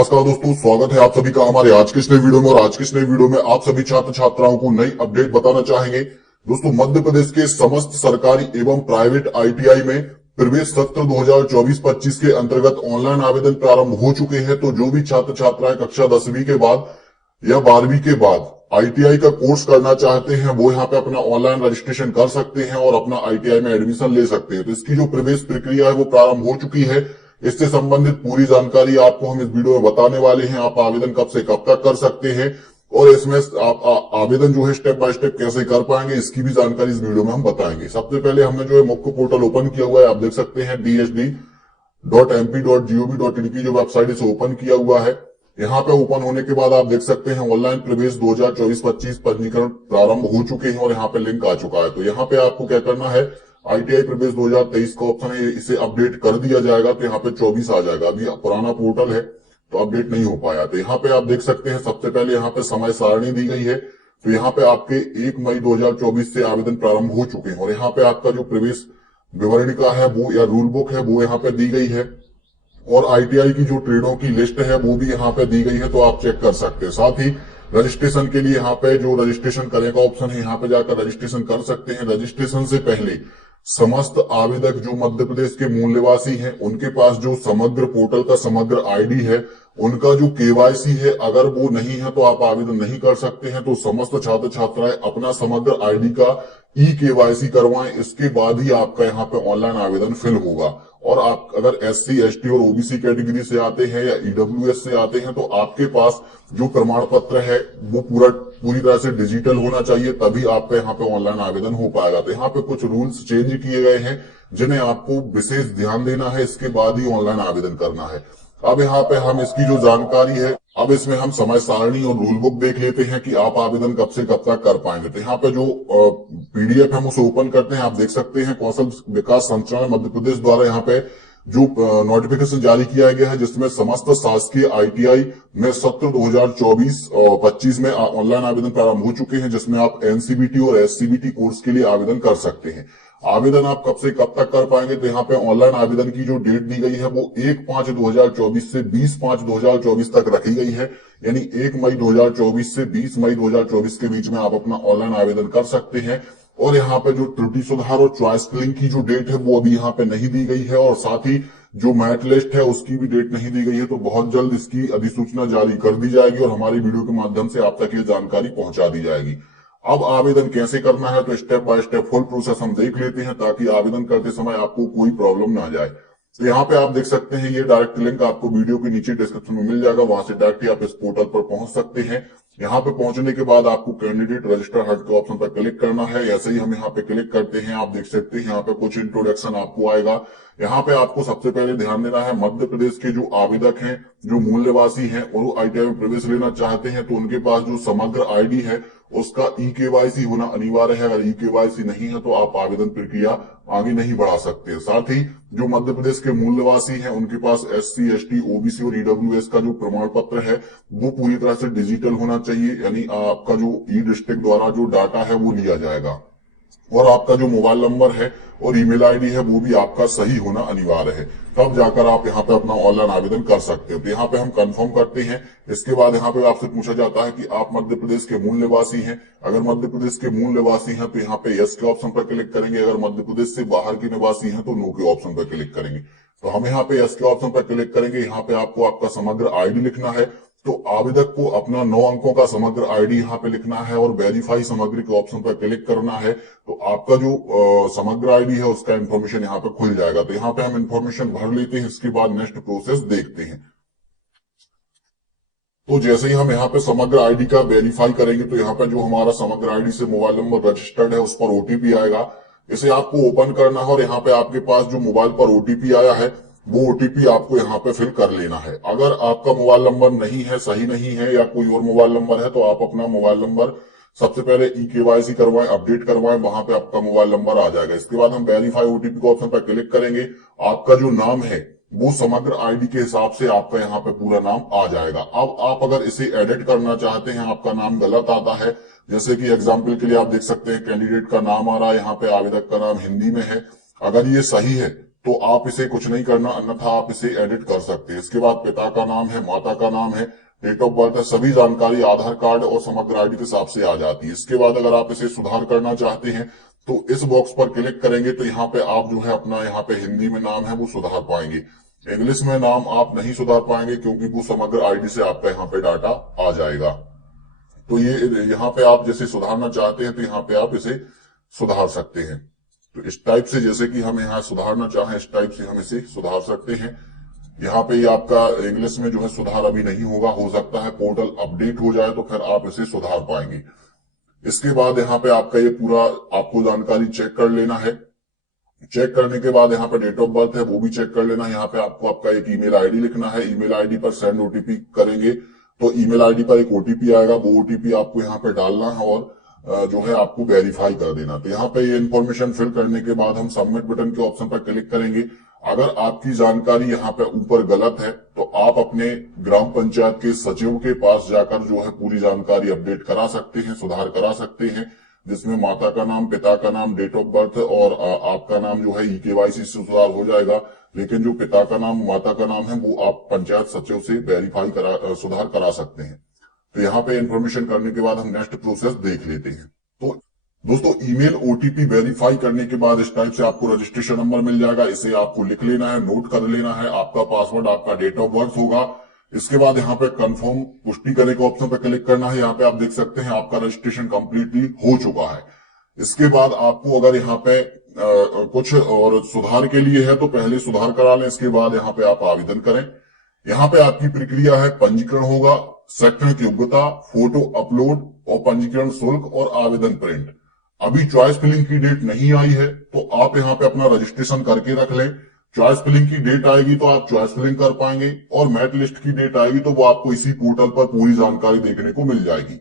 नमस्कार दोस्तों, स्वागत है आप सभी का हमारे आज के इस नए वीडियो में। और आज के इस नए वीडियो में आप सभी छात्र छात्राओं को नई अपडेट बताना चाहेंगे। दोस्तों, मध्य प्रदेश के समस्त सरकारी एवं प्राइवेट आईटीआई में प्रवेश सत्र 2024-25 के अंतर्गत ऑनलाइन आवेदन प्रारंभ हो चुके हैं। तो जो भी छात्र छात्राएं कक्षा 10वीं के बाद या 12वीं के बाद आईटीआई का कोर्स करना चाहते हैं, वो यहाँ पे अपना ऑनलाइन रजिस्ट्रेशन कर सकते हैं और अपना आईटीआई में एडमिशन ले सकते हैं। तो इसकी जो प्रवेश प्रक्रिया है वो प्रारंभ हो चुकी है। इससे संबंधित पूरी जानकारी आपको हम इस वीडियो में बताने वाले हैं। आप आवेदन कब से कब तक कर सकते हैं और इसमें आप आवेदन जो है स्टेप बाय स्टेप कैसे कर पाएंगे, इसकी भी जानकारी इस वीडियो में हम बताएंगे। सबसे पहले हमने जो है मुख्य पोर्टल ओपन किया हुआ है, आप देख सकते हैं DSD.mp.gov.in की जो वेबसाइट इसे ओपन किया हुआ है। यहाँ पे ओपन होने के बाद आप देख सकते हैं ऑनलाइन प्रवेश 2024-25 पंजीकरण प्रारंभ हो चुके हैं और यहाँ पे लिंक आ चुका है। तो यहाँ पे आपको क्या करना है, आईटीआई प्रवेश 2023 का ऑप्शन है, इसे अपडेट कर दिया जाएगा। तो यहाँ पे 24 आ जाएगा। अभी पुराना पोर्टल है तो अपडेट नहीं हो पाया। तो यहाँ पे आप देख सकते हैं सबसे पहले यहाँ पे समय सारणी दी गई है। तो यहाँ पे आपके 1 मई 2024 से आवेदन प्रारंभ हो चुके हैं और यहाँ पे आपका जो प्रवेश विवरणिका है वो या रूल बुक है वो यहाँ पे दी गई है और आईटीआई की जो ट्रेडों की लिस्ट है वो भी यहाँ पे दी गई है। तो आप चेक कर सकते हैं। साथ ही रजिस्ट्रेशन के लिए यहाँ पे जो रजिस्ट्रेशन करने का ऑप्शन है, यहाँ पे जाकर रजिस्ट्रेशन कर सकते हैं। रजिस्ट्रेशन से पहले समस्त आवेदक जो मध्य प्रदेश के मूल निवासी हैं, उनके पास जो समग्र पोर्टल का समग्र आईडी है, उनका जो केवाईसी है, अगर वो नहीं है तो आप आवेदन नहीं कर सकते हैं। तो समस्त छात्र छात्राएं अपना समग्र आईडी का केवाईसी करवाएं, इसके बाद ही आपका यहाँ पे ऑनलाइन आवेदन फिल होगा। और आप अगर SC ST और ओबीसी कैटेगरी से आते हैं या ईडब्ल्यूएस से आते हैं तो आपके पास जो प्रमाण पत्र है वो पूरी तरह से डिजिटल होना चाहिए, तभी आपका यहाँ पे ऑनलाइन आवेदन हो पाएगा। तो यहाँ पे कुछ रूल्स चेंज किए गए हैं जिन्हें आपको विशेष ध्यान देना है, इसके बाद ही ऑनलाइन आवेदन करना है। अब यहाँ पे हम इसकी जो जानकारी है, अब इसमें हम समय सारणी और रूल बुक देख लेते हैं कि आप आवेदन कब से कब तक कर पाएंगे। तो यहाँ पे जो पीडीएफ हम उसे ओपन करते हैं, आप देख सकते हैं कौशल विकास संचालन मध्य प्रदेश द्वारा यहाँ पे जो नोटिफिकेशन जारी किया गया है, जिसमें समस्त शासकीय आईटीआई में सत्र 2024-25 में ऑनलाइन आवेदन प्रारंभ हो चुके हैं, जिसमें आप एनसीबीटी और एससीबीटी कोर्स के लिए आवेदन कर सकते हैं। आवेदन आप कब से कब तक कर पाएंगे, तो यहाँ पे ऑनलाइन आवेदन की जो डेट दी गई है वो 1/5/2024 से 20/5/2024 तक रखी गई है। यानी 1 मई 2024 से 20 मई 2024 के बीच में आप अपना ऑनलाइन आवेदन कर सकते हैं। और यहाँ पे जो त्रुटि सुधार और चॉइस फिलिंग की जो डेट है वो अभी यहाँ पे नहीं दी गई है और साथ ही जो मेरिट लिस्ट है उसकी भी डेट नहीं दी गई है। तो बहुत जल्द इसकी अधिसूचना जारी कर दी जाएगी और हमारी वीडियो के माध्यम से आप तक ये जानकारी पहुंचा दी जाएगी। अब आवेदन कैसे करना है, तो step by step full process हम देख लेते हैं ताकि आवेदन करते समय आपको कोई प्रॉब्लम ना जाए। तो यहाँ पे आप देख सकते हैं ये डायरेक्ट लिंक आपको वीडियो के नीचे डिस्क्रिप्शन में मिल जाएगा, वहां से डायरेक्टली आप इस पोर्टल पर पहुंच सकते हैं। यहाँ पे पहुंचने के बाद आपको कैंडिडेट रजिस्टर हट के ऑप्शन पर क्लिक करना है। ऐसे ही हम यहाँ पे क्लिक करते हैं, आप देख सकते हैं यहाँ पे कुछ इंट्रोडक्शन आपको आएगा। यहाँ पे आपको सबसे पहले ध्यान देना है, मध्य प्रदेश के जो आवेदक हैं, जो मूल निवासी हैं और आईटीआई में प्रवेश लेना चाहते हैं, तो उनके पास जो समग्र आईडी है उसका केवाईसी होना अनिवार्य है। अगर केवाईसी नहीं है तो आप आवेदन प्रक्रिया आगे नहीं बढ़ा सकते। साथ ही जो मध्य प्रदेश के मूल निवासी हैं उनके पास SC ST ओबीसी और ईडब्ल्यूएस का जो प्रमाण पत्र है वो पूरी तरह से डिजिटल होना चाहिए। यानी आपका जो डिस्ट्रिक्ट द्वारा जो डाटा है वो लिया जाएगा और आपका जो मोबाइल नंबर है और ईमेल आईडी है वो भी आपका सही होना अनिवार्य है, तब जाकर आप यहाँ पे अपना ऑनलाइन आवेदन कर सकते हो। तो यहाँ पे हम कंफर्म करते हैं। इसके बाद यहाँ पे आपसे पूछा जाता है कि आप मध्य प्रदेश के मूल निवासी हैं। अगर मध्य प्रदेश के मूल निवासी हैं तो यहाँ पे यस के ऑप्शन पर क्लिक करेंगे। अगर मध्य प्रदेश से बाहर के निवासी हैं तो नो के ऑप्शन पर क्लिक करेंगे। तो हम यहाँ पे यस के ऑप्शन पर क्लिक करेंगे। यहाँ पे आपको आपका समग्र आईडी लिखना है। तो आवेदक को अपना 9 अंकों का समग्र आईडी यहाँ पे लिखना है और वेरीफाई समग्र के ऑप्शन पर क्लिक करना है। तो आपका जो समग्र आईडी है उसका इंफॉर्मेशन यहाँ पे खुल जाएगा। तो यहाँ पे हम इंफॉर्मेशन भर लेते हैं, इसके बाद नेक्स्ट प्रोसेस देखते हैं। तो जैसे ही हम यहाँ पे समग्र आईडी का वेरीफाई करेंगे तो यहाँ पे जो हमारा समग्र आईडी से मोबाइल नंबर रजिस्टर्ड है उस पर ओटीपी आएगा। इसे आपको ओपन करना है और यहाँ पे आपके पास जो मोबाइल पर ओटीपी आया है वो ओटीपी आपको यहाँ पे फिल कर लेना है। अगर आपका मोबाइल नंबर नहीं है, सही नहीं है या कोई और मोबाइल नंबर है तो आप अपना मोबाइल नंबर सबसे पहले केवाईसी करवाएं, अपडेट करवाएं, वहां पे आपका मोबाइल नंबर आ जाएगा। इसके बाद हम वेरीफाई ओटीपी को ऑप्शन पर क्लिक करेंगे। आपका जो नाम है वो समग्र आईडी के हिसाब से आपका यहाँ पे पूरा नाम आ जाएगा। अब आप अगर इसे एडिट करना चाहते हैं, आपका नाम गलत आता है, जैसे कि एग्जाम्पल के लिए आप देख सकते हैं कैंडिडेट का नाम आ रहा है, यहाँ पे आवेदक का नाम हिंदी में है। अगर ये सही है तो आप इसे कुछ नहीं करना, अन्यथा आप इसे एडिट कर सकते हैं। इसके बाद पिता का नाम है, माता का नाम है, डेट ऑफ बर्थ है, सभी जानकारी आधार कार्ड और समग्र आईडी के हिसाब से आ जाती है। इसके बाद अगर आप इसे सुधार करना चाहते हैं तो इस बॉक्स पर क्लिक करेंगे तो यहाँ पे आप जो है अपना यहाँ पे हिंदी में नाम है वो सुधार पाएंगे। इंग्लिश में नाम आप नहीं सुधार पाएंगे क्योंकि वो समग्र आईडी से आपका यहाँ पे डाटा आ जाएगा। तो ये यहाँ पे आप जैसे सुधारना चाहते हैं तो यहाँ पे आप इसे सुधार सकते हैं। तो इस टाइप से जैसे कि हम यहाँ सुधारना चाहें इस टाइप से हम इसे सुधार सकते हैं। यहाँ पे ये आपका इंग्लिश में जो है सुधार अभी नहीं होगा, हो सकता है पोर्टल अपडेट हो जाए तो फिर आप इसे सुधार पाएंगे। इसके बाद यहाँ पे आपका ये पूरा आपको जानकारी चेक कर लेना है। चेक करने के बाद यहाँ पे डेट ऑफ बर्थ है वो भी चेक कर लेना है। यहाँ पे आपको आपका एक ईमेल आईडी लिखना है। ईमेल आईडी पर सेंड ओटीपी करेंगे तो ईमेल आईडी पर एक ओटीपी आएगा, वो ओटीपी आपको यहाँ पे डालना है और जो है आपको वेरीफाई कर देना। तो यहाँ पे ये इन्फॉर्मेशन फिल करने के बाद हम सबमिट बटन के ऑप्शन पर क्लिक करेंगे। अगर आपकी जानकारी यहाँ पे ऊपर गलत है तो आप अपने ग्राम पंचायत के सचिव के पास जाकर जो है पूरी जानकारी अपडेट करा सकते हैं, सुधार करा सकते हैं, जिसमें माता का नाम, पिता का नाम, डेट ऑफ बर्थ और आपका नाम जो है ईकेवाईसी से सुधार हो जाएगा। लेकिन जो पिता का नाम, माता का नाम है वो आप पंचायत सचिव से वेरीफाई सुधार करा सकते हैं। तो यहाँ पे इन्फॉर्मेशन करने के बाद हम नेक्स्ट प्रोसेस देख लेते हैं। तो दोस्तों ईमेल ओटीपी वेरीफाई करने के बाद इस टाइप से आपको रजिस्ट्रेशन नंबर मिल जाएगा। इसे आपको लिख लेना है, नोट कर लेना है। आपका पासवर्ड, आपका डेट ऑफ बर्थ होगा। इसके बाद यहाँ पे कंफर्म पुष्टि करने के ऑप्शन पर क्लिक करना है। यहाँ पे आप देख सकते हैं आपका रजिस्ट्रेशन कंप्लीटली हो चुका है। इसके बाद आपको अगर यहाँ पे कुछ और सुधार के लिए है तो पहले सुधार करा लें, इसके बाद यहाँ पे आप आवेदन करें। यहाँ पे आपकी प्रक्रिया है, पंजीकरण होगा, शैक्षणिक योग्यता, फोटो अपलोड और पंजीकरण शुल्क और आवेदन प्रिंट। अभी चॉइस फिलिंग की डेट नहीं आई है तो आप यहाँ पे अपना रजिस्ट्रेशन करके रख लें। चॉइस फिलिंग की डेट आएगी तो आप चॉइस फिलिंग कर पाएंगे और मेरिट लिस्ट की डेट आएगी तो वो आपको इसी पोर्टल पर पूरी जानकारी देखने को मिल जाएगी।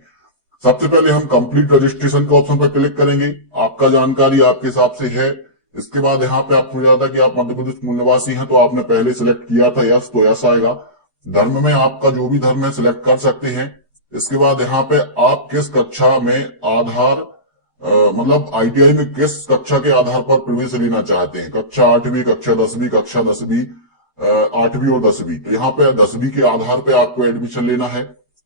सबसे पहले हम कंप्लीट रजिस्ट्रेशन के ऑप्शन पर क्लिक करेंगे। आपका जानकारी आपके हिसाब से है। इसके बाद यहाँ पे आपको जाता कि आप मध्य प्रदेश मूल निवासी हैं तो आपने पहले सिलेक्ट किया था यस, तो यस आएगा। धर्म में आपका जो भी धर्म है सिलेक्ट कर सकते हैं। इसके बाद यहाँ पे आप किस कक्षा में आधार मतलब आईटीआई में किस कक्षा के आधार पर प्रवेश लेना चाहते हैं, कक्षा 8वीं, कक्षा 10वीं, कक्षा 10वीं, 8वीं और 10वीं। तो यहाँ पे 10वीं के आधार पे आपको एडमिशन लेना है।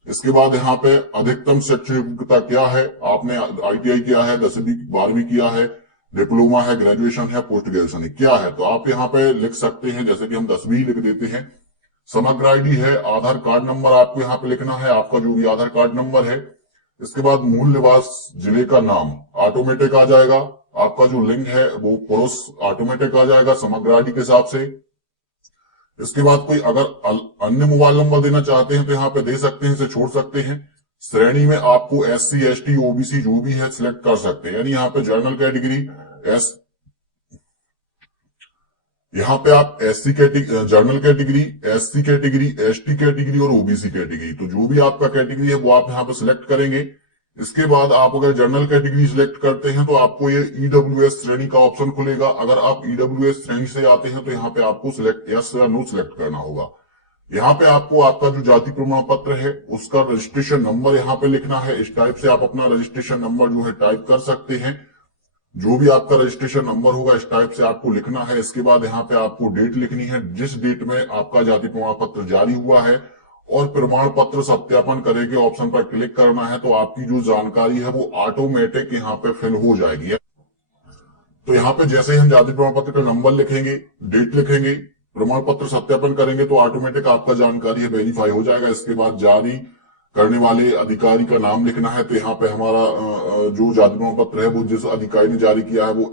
इसके बाद यहाँ पे अधिकतम शैक्षणिक योग्यता क्या है, आपने आईटीआई किया है, 10वीं 12वीं किया है, डिप्लोमा है, ग्रेजुएशन है, पोस्ट ग्रेजुएशन है, क्या है, तो आप यहाँ पे लिख सकते हैं। जैसे कि हम 10वीं लिख देते हैं। समग्र आईडी है, आधार कार्ड नंबर आपको यहाँ पे लिखना है, आपका जो भी आधार कार्ड नंबर है। इसके बाद मूल निवास जिले का नाम ऑटोमेटिक आ जाएगा। आपका जो लिंग है वो पुरुष ऑटोमेटिक आ जाएगा समग्र आईडी के हिसाब से। इसके बाद कोई अगर अन्य मोबाइल नंबर देना चाहते हैं तो यहाँ पे दे सकते हैं, इसे छोड़ सकते हैं। श्रेणी में आपको SC ST OBC जो भी है सिलेक्ट कर सकते हैं। यानी यहाँ पे जनरल कैटेगरी यहाँ पे आप general category, SC category, ST category और OBC कैटेगरी, तो जो भी आपका कैटेगरी है वो आप यहाँ पे सिलेक्ट करेंगे। इसके बाद आप अगर जनरल कैटेगरी सिलेक्ट करते हैं तो आपको ये EWS श्रेणी का ऑप्शन खुलेगा। अगर आप EWS श्रेणी से आते हैं तो यहाँ पे आपको सिलेक्ट यस या नो सिलेक्ट करना होगा। यहाँ पे आपको आपका जो जाति प्रमाण पत्र है उसका रजिस्ट्रेशन नंबर यहाँ पे लिखना है। इस टाइप से आप अपना रजिस्ट्रेशन नंबर जो है टाइप कर सकते हैं। जो भी आपका रजिस्ट्रेशन नंबर होगा इस टाइप से आपको लिखना है। इसके बाद यहाँ पे आपको डेट लिखनी है, जिस डेट में आपका जाति प्रमाण पत्र जारी हुआ है, और प्रमाण पत्र सत्यापन करे के ऑप्शन पर क्लिक करना है। तो आपकी जो जानकारी है वो ऑटोमेटिक यहाँ पे फिल हो जाएगी। तो यहाँ पे जैसे ही हम जाति प्रमाण पत्र का नंबर लिखेंगे, डेट लिखेंगे, प्रमाण पत्र सत्यापन करेंगे तो ऑटोमेटिक आपका जानकारी वेरीफाई हो जाएगा। इसके बाद जारी करने वाले अधिकारी का नाम लिखना है। तो यहाँ पे हमारा जो जाति प्रमाण पत्र है वो जिस अधिकारी ने जारी किया है वो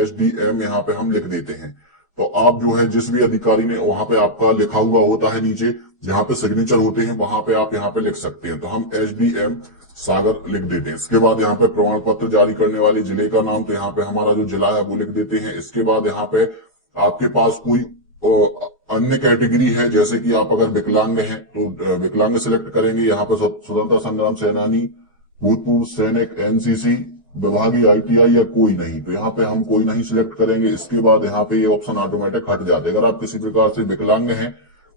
SDM यहाँ पे हम लिख देते हैं। तो आप जो है जिस भी अधिकारी ने, वहां पे आपका लिखा हुआ होता है नीचे जहां पे सिग्नेचर होते हैं, वहां पे आप यहाँ पे लिख सकते हैं। तो हम SDM सागर लिख देते हैं। इसके बाद यहाँ पे प्रमाण पत्र जारी करने वाले जिले का नाम, तो यहाँ पे हमारा जो जिला है वो लिख देते हैं। इसके बाद यहाँ पे आपके पास कोई अन्य कैटेगरी है, जैसे कि आप अगर विकलांग हैं तो विकलांग सिलेक्ट करेंगे। यहाँ पर स्वतंत्रता संग्राम सेनानी, भूतपूर्व सैनिक, NCC, विभागीय ITI या कोई नहीं, तो यहाँ पे हम कोई नहीं सिलेक्ट करेंगे। इसके बाद यहाँ पे ये ऑप्शन ऑटोमेटिक हट जाते हैं। अगर आप किसी प्रकार से विकलांग हैं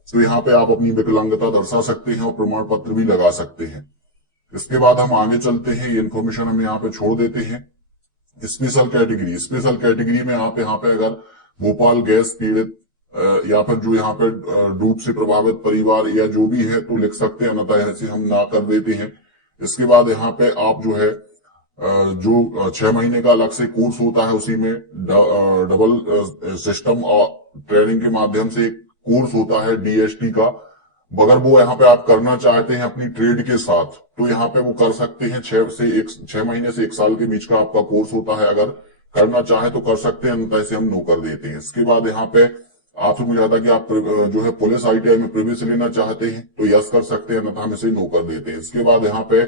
तो यहाँ पे आप अपनी विकलांगता दर्शा सकते हैं और प्रमाण पत्र भी लगा सकते हैं। इसके बाद हम आगे चलते हैं, ये इन्फॉर्मेशन हम यहाँ पे छोड़ देते हैं। स्पेशल कैटेगरी में आप यहाँ पे अगर भोपाल गैस पीड़ित या फिर जो यहाँ पे डूब से प्रभावित परिवार या जो भी है तो लिख सकते हैं, अन्यथा ऐसे हम ना कर देते हैं। इसके बाद यहाँ पे आप जो है जो 6 महीने का अलग से कोर्स होता है, उसी में डबल सिस्टम ट्रेनिंग के माध्यम से एक कोर्स होता है डीएसटी का। अगर वो यहाँ पे आप करना चाहते हैं अपनी ट्रेड के साथ तो यहाँ पे वो कर सकते हैं। 6 महीने से 1 साल के बीच का आपका कोर्स होता है, अगर करना चाहे तो कर सकते हैं, अन्यथा इसे हम नो कर देते हैं। इसके बाद यहाँ पे आपसे पूछा था कि आप जो है पुलिस आईटीआई में प्रवेश लेना चाहते हैं तो यस कर सकते हैं, अन्यथा हम इसे नो कर देते हैं। इसके बाद यहाँ पे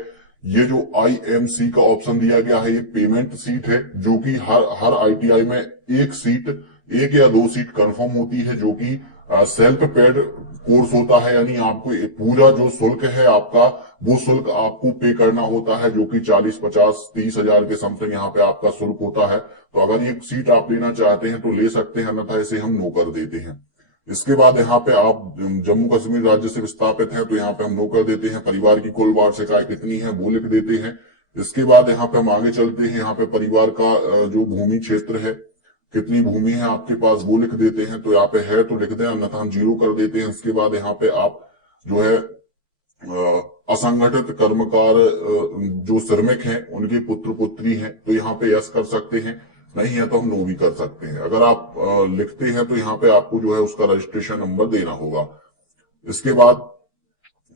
ये जो आईएमसी का ऑप्शन दिया गया है, ये पेमेंट सीट है, जो कि हर आईटीआई में एक या 2 सीट कंफर्म होती है, जो कि सेल्फ पेड कोर्स होता है। यानी आपको पूरा जो शुल्क है आपका, वो शुल्क आपको पे करना होता है, जो कि 40, 50, 30 हजार के समथिंग यहाँ पे आपका शुल्क होता है। तो अगर ये सीट आप लेना चाहते हैं तो ले सकते हैं, अन्यथा इसे हम नो कर देते हैं। इसके बाद यहाँ पे आप जम्मू कश्मीर राज्य से विस्थापित हैं तो यहाँ पे हम नो कर देते हैं। परिवार की कुल वार्षिक आय कितनी है वो लिख देते हैं। इसके बाद यहाँ पे हम आगे चलते हैं। यहाँ पे परिवार का जो भूमि क्षेत्र है, कितनी भूमि है आपके पास वो लिख देते हैं। तो यहाँ पे है तो लिख दें, अन्यथा हम 0 कर देते हैं। इसके बाद यहाँ पे आप जो है असंगठित कर्मकार जो श्रमिक हैं उनकी पुत्र पुत्री हैं तो यहाँ पे यस कर सकते हैं, नहीं है तो हम नो भी कर सकते हैं। अगर आप लिखते हैं तो यहाँ पे आपको जो है उसका रजिस्ट्रेशन नंबर देना होगा। इसके बाद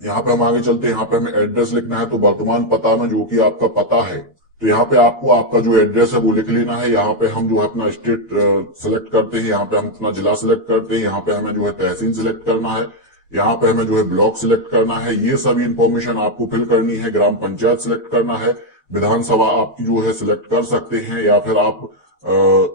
यहाँ पे हम आगे चलते हैं। यहाँ पे हमें एड्रेस लिखना है, तो वर्तमान पता में जो कि आपका पता है तो यहाँ पे आपको आपका जो एड्रेस है वो लिख लेना है। यहाँ पे हम जो है अपना स्टेट सिलेक्ट करते हैं, यहाँ पे हम अपना जिला सिलेक्ट करते हैं, यहाँ पे हमें जो है तहसील सिलेक्ट करना है, यहाँ पे हमें जो है ब्लॉक सिलेक्ट करना है। ये सभी इंफॉर्मेशन आपको फिल करनी है। ग्राम पंचायत सिलेक्ट करना है, विधानसभा आपकी जो है सिलेक्ट कर सकते हैं, या फिर आप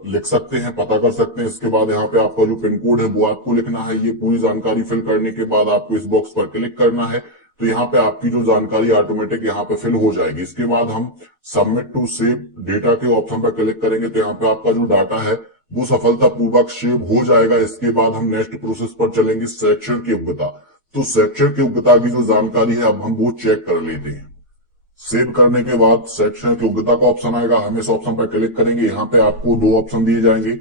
लिख सकते हैं, पता कर सकते हैं। इसके बाद यहाँ पे आपका जो पिन कोड है वो आपको लिखना है। ये पूरी जानकारी फिल करने के बाद आपको इस बॉक्स पर क्लिक करना है, तो यहाँ पे आपकी जो जानकारी ऑटोमेटिक यहाँ पे फिल हो जाएगी। इसके बाद हम सबमिट टू सेव डेटा के ऑप्शन पर क्लिक करेंगे तो यहाँ पे आपका जो डाटा है वो सफलतापूर्वक सेव हो जाएगा। इसके बाद हम नेक्स्ट प्रोसेस पर चलेंगे, शैक्षणिक योग्यता। तो शैक्षणिक योग्यता की जो जानकारी है अब हम वो चेक कर लेते हैं। सेव करने के बाद शैक्षणिक योग्यता का ऑप्शन आएगा, हम इस ऑप्शन पर क्लिक करेंगे। यहाँ पे आपको 2 ऑप्शन दिए जाएंगे,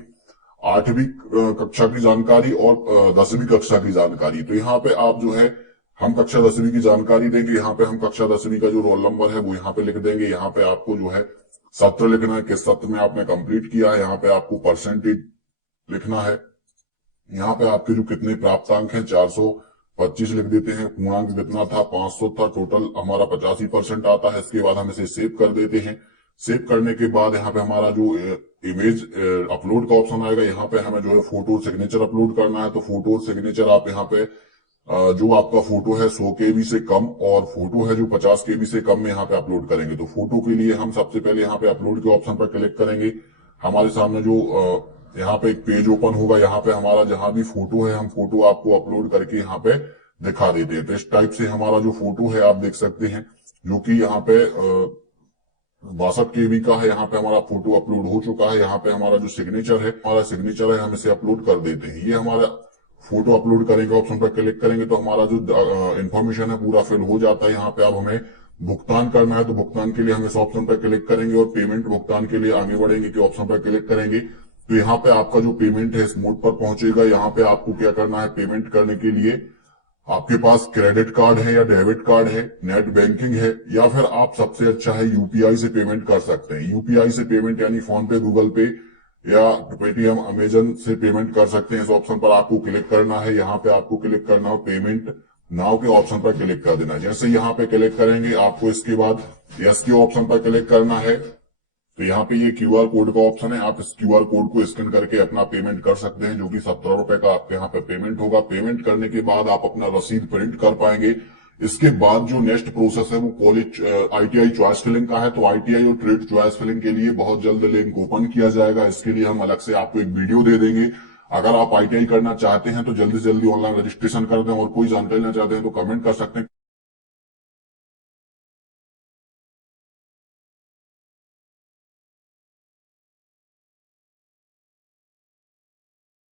8वीं कक्षा की जानकारी और 10वीं कक्षा की जानकारी। तो यहाँ पे आप जो है हम कक्षा 10वीं की जानकारी देंगे। यहाँ पे हम कक्षा 10वीं का जो रोल नंबर है वो यहाँ पे लिख देंगे। यहाँ पे आपको जो है सत्र लिखना है, किस सत्र में आपने कंप्लीट किया है। यहाँ पे आपको परसेंटेज लिखना है। यहाँ पे आपके जो कितने प्राप्तांक हैं 425 लिख देते हैं। पूर्णांक कितना था 500 था, टोटल हमारा 85% आता है। इसके बाद हम इसे सेव कर देते हैं। सेव करने के बाद यहाँ पे हमारा जो इमेज अपलोड का ऑप्शन आएगा, यहाँ पे हमें जो है फोटो सिग्नेचर अपलोड करना है। तो फोटो सिग्नेचर आप यहाँ पे जो आपका फोटो है 100 KB से कम और फोटो है जो 50 KB से कम में यहाँ पे अपलोड करेंगे। तो फोटो के लिए हम सबसे पहले यहाँ पे अपलोड के ऑप्शन पर क्लिक करेंगे। हमारे सामने जो यहाँ पे एक पेज ओपन होगा, यहाँ पे हमारा जहां भी फोटो है हम फोटो आपको अपलोड करके यहाँ पे दिखा देते हैं। तो इस टाइप से हमारा जो फोटो है आप देख सकते हैं, जो कि यहाँ पे 62 KB का है। यहाँ पे हमारा फोटो अपलोड हो चुका है। यहाँ पे हमारा जो सिग्नेचर है, हम इसे अपलोड कर देते हैं। ये हमारा फोटो अपलोड करेंगे ऑप्शन पर क्लिक करेंगे तो हमारा जो इन्फॉर्मेशन है पूरा फिल हो जाता है। यहाँ पे अब हमें भुगतान करना है, तो भुगतान के लिए हम इस ऑप्शन पर क्लिक करेंगे और पेमेंट भुगतान के लिए आगे बढ़ेंगे के ऑप्शन पर क्लिक करेंगे। तो यहाँ पे आपका जो पेमेंट है इस मोड पर पहुंचेगा। यहाँ पे आपको क्या करना है, पेमेंट करने के लिए आपके पास क्रेडिट कार्ड है या डेबिट कार्ड है, नेट बैंकिंग है, या फिर आप सबसे अच्छा है यूपीआई से पेमेंट कर सकते हैं। यूपीआई से पेमेंट यानी फोन पे, गूगल पे या पेटीएम, अमेजन से पेमेंट कर सकते हैं। इस ऑप्शन पर आपको क्लिक करना है। यहाँ पे आपको क्लिक करना है पेमेंट नाउ के ऑप्शन पर क्लिक कर देना। जैसे यहाँ पे क्लिक करेंगे आपको इसके बाद यस के ऑप्शन पर क्लिक करना है। तो यहाँ पे ये क्यूआर कोड का ऑप्शन है, आप इस क्यूआर कोड को स्कैन करके अपना पेमेंट कर सकते हैं, जो कि 17 रुपए का आपके यहाँ पे पेमेंट होगा। पेमेंट करने के बाद आप अपना रसीद प्रिंट कर पाएंगे। इसके बाद जो नेक्स्ट प्रोसेस है वो कॉलेज आईटीआई चॉइस फिलिंग का है। तो आईटीआई और ट्रेड चॉइस फिलिंग के लिए बहुत जल्द लिंक ओपन किया जाएगा। इसके लिए हम अलग से आपको एक वीडियो दे देंगे। अगर आप आईटीआई करना चाहते हैं तो जल्दी से जल्दी ऑनलाइन रजिस्ट्रेशन कर दें, और कोई जानकारी लेना चाहते हैं तो कमेंट कर सकते हैं।